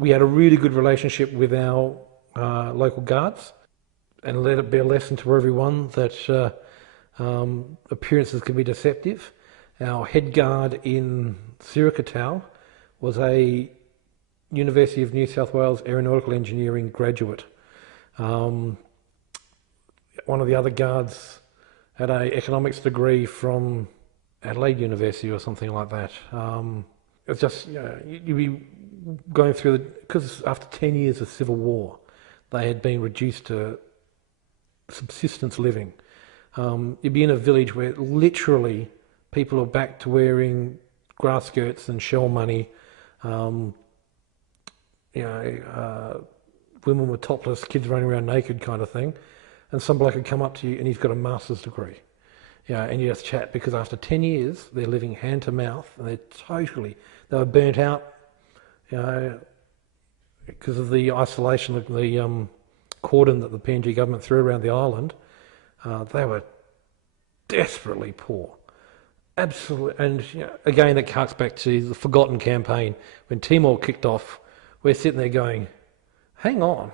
We had a really good relationship with our local guards, and let it be a lesson to everyone that appearances can be deceptive. Our head guard in Sirikatau was a University of New South Wales aeronautical engineering graduate. One of the other guards had an economics degree from Adelaide University or something like that. It's just, you'd be going through because after 10 years of civil war, they had been reduced to subsistence living. You'd be in a village where literally people are back to wearing grass skirts and shell money. Women were topless, kids running around naked kind of thing. And some bloke would come up to you and he's got a master's degree. And you just chat, because after 10 years, they're living hand to mouth and they were burnt out, because of the isolation of the cordon that the PNG government threw around the island. They were desperately poor. Absolutely. And again, that harks back to the Forgotten campaign. When Timor kicked off, we're sitting there going, hang on,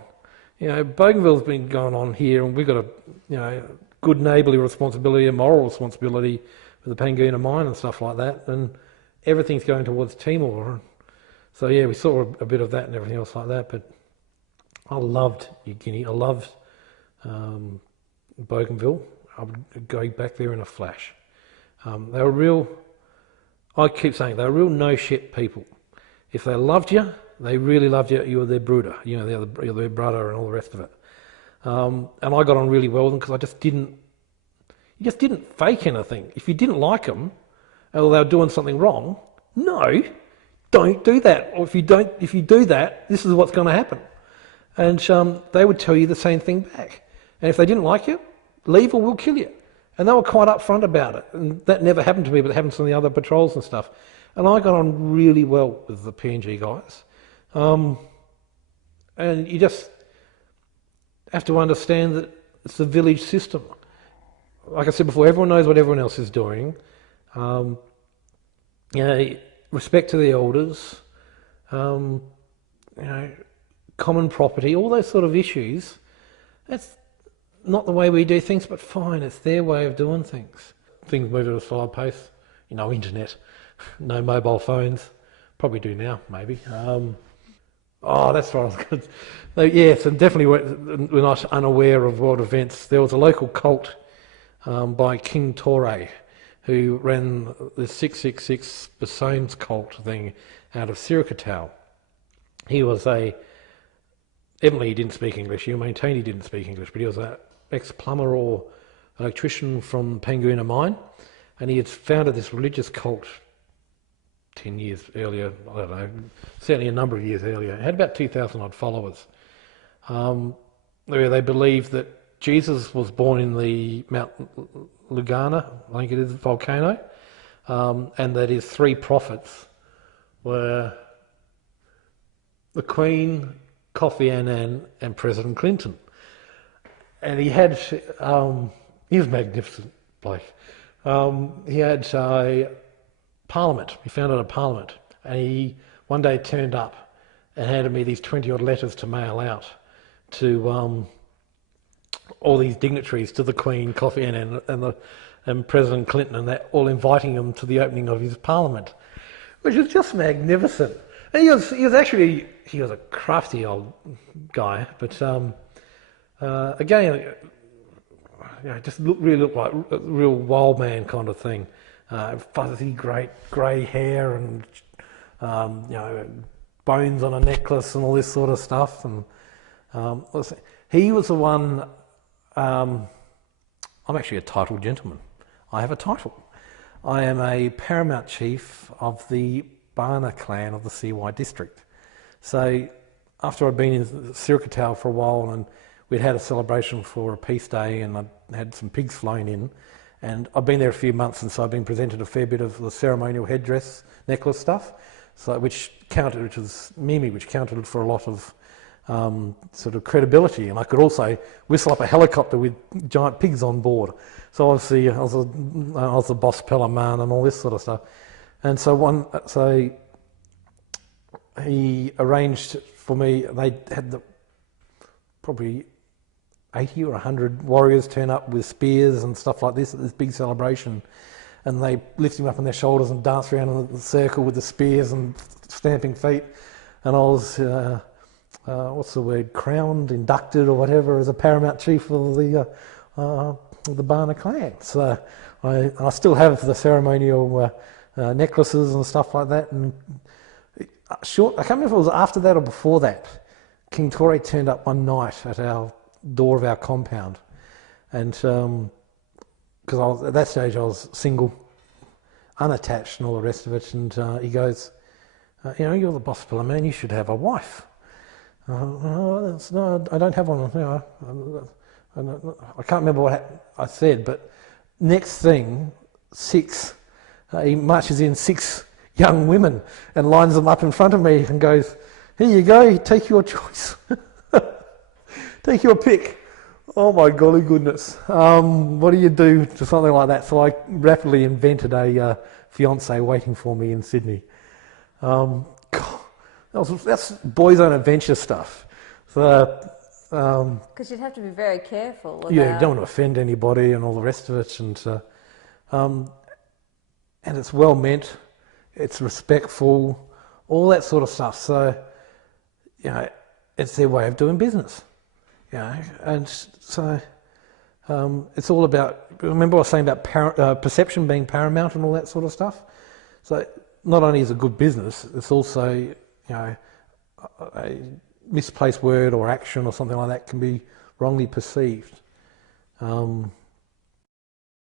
Bougainville's been going on here, and we've got a good neighbourly responsibility, a moral responsibility with the Panguna mine and stuff like that, and everything's going towards Timor. So we saw a bit of that and everything else like that, but I loved New Guinea. I loved Bougainville. I would go back there in a flash. They were real, I keep saying, they were real no-shit people. If they loved you, they really loved you, you were their brooder, you're their brother and all the rest of it. And I got on really well with them because you just didn't fake anything. If you didn't like them, or they were doing something wrong, no, don't do that. Or if you do that, this is what's going to happen. And they would tell you the same thing back. And if they didn't like you, leave or we'll kill you. And they were quite upfront about it. And that never happened to me, but it happened to the other patrols and stuff. And I got on really well with the PNG guys. And you just have to understand that it's a village system. Like I said before, everyone knows what everyone else is doing. Respect to the elders, common property, all those sort of issues. That's not the way we do things, but fine, it's their way of doing things. Things move at a slower pace, internet, no mobile phones. Probably do now, maybe. That's what I was going to... Yes, and definitely we're not unaware of world events. There was a local cult by King Torre, who ran the 666 Basones cult thing out of Sirikatau. He was evidently he didn't speak English. He maintained he didn't speak English, but he was an ex-plumber or electrician from Panguna mine, and he had founded this religious cult 10 years earlier, I don't know, certainly a number of years earlier. It had about 2,000 odd followers. They believed that Jesus was born in the Mount Lugana, I think it is, volcano, and that his three prophets were the Queen, Kofi Annan, and President Clinton. And he had, he was a magnificent bloke. He had a parliament, he founded a parliament, and he one day turned up and handed me these 20 odd letters to mail out to all these dignitaries, to the Queen, Kofi Annan and President Clinton, and that, all inviting them to the opening of his parliament, which was just magnificent. And he was a crafty old guy, but again, just really looked like a real wild man kind of thing. Fuzzy, great grey hair and bones on a necklace and all this sort of stuff. And he was the one. I'm actually a titled gentleman. I have a title. I am a paramount chief of the Bana clan of the CY district. So after I'd been in Sirikatau for a while, and we'd had a celebration for a peace day, and I'd had some pigs flown in, and I've been there a few months, and so I've been presented a fair bit of the ceremonial headdress, necklace stuff, which was Mimi, which counted for a lot of sort of credibility, and I could also whistle up a helicopter with giant pigs on board. So obviously I was the boss Pella man and all this sort of stuff. And so he arranged for me, they had probably 80 or 100 warriors turn up with spears and stuff like this at this big celebration, and they lift him up on their shoulders and dance around in the circle with the spears and stamping feet, and I was crowned, inducted or whatever as a paramount chief of the Barna clan. So I still have the ceremonial necklaces and stuff like that. And I can't remember if it was after that or before that, King Torre turned up one night at our door of our compound, and because at that stage I was single, unattached and all the rest of it, and he goes, you're the boss fella, man, you should have a wife. No, I don't have one. I can't remember what I said, but next thing, he marches in 6 young women and lines them up in front of me and goes, here you go, take your choice. Take your pick. Oh my golly goodness. What do you do to something like that? So I rapidly invented a fiancée waiting for me in Sydney. That's boys' own adventure stuff. So, because you'd have to be very careful about... Yeah, you don't want to offend anybody and all the rest of it. And it's well meant, it's respectful, all that sort of stuff. So, it's their way of doing business. And so it's all about... Remember I was saying about perception being paramount and all that sort of stuff? So not only is it good business, it's also, a misplaced word or action or something like that can be wrongly perceived.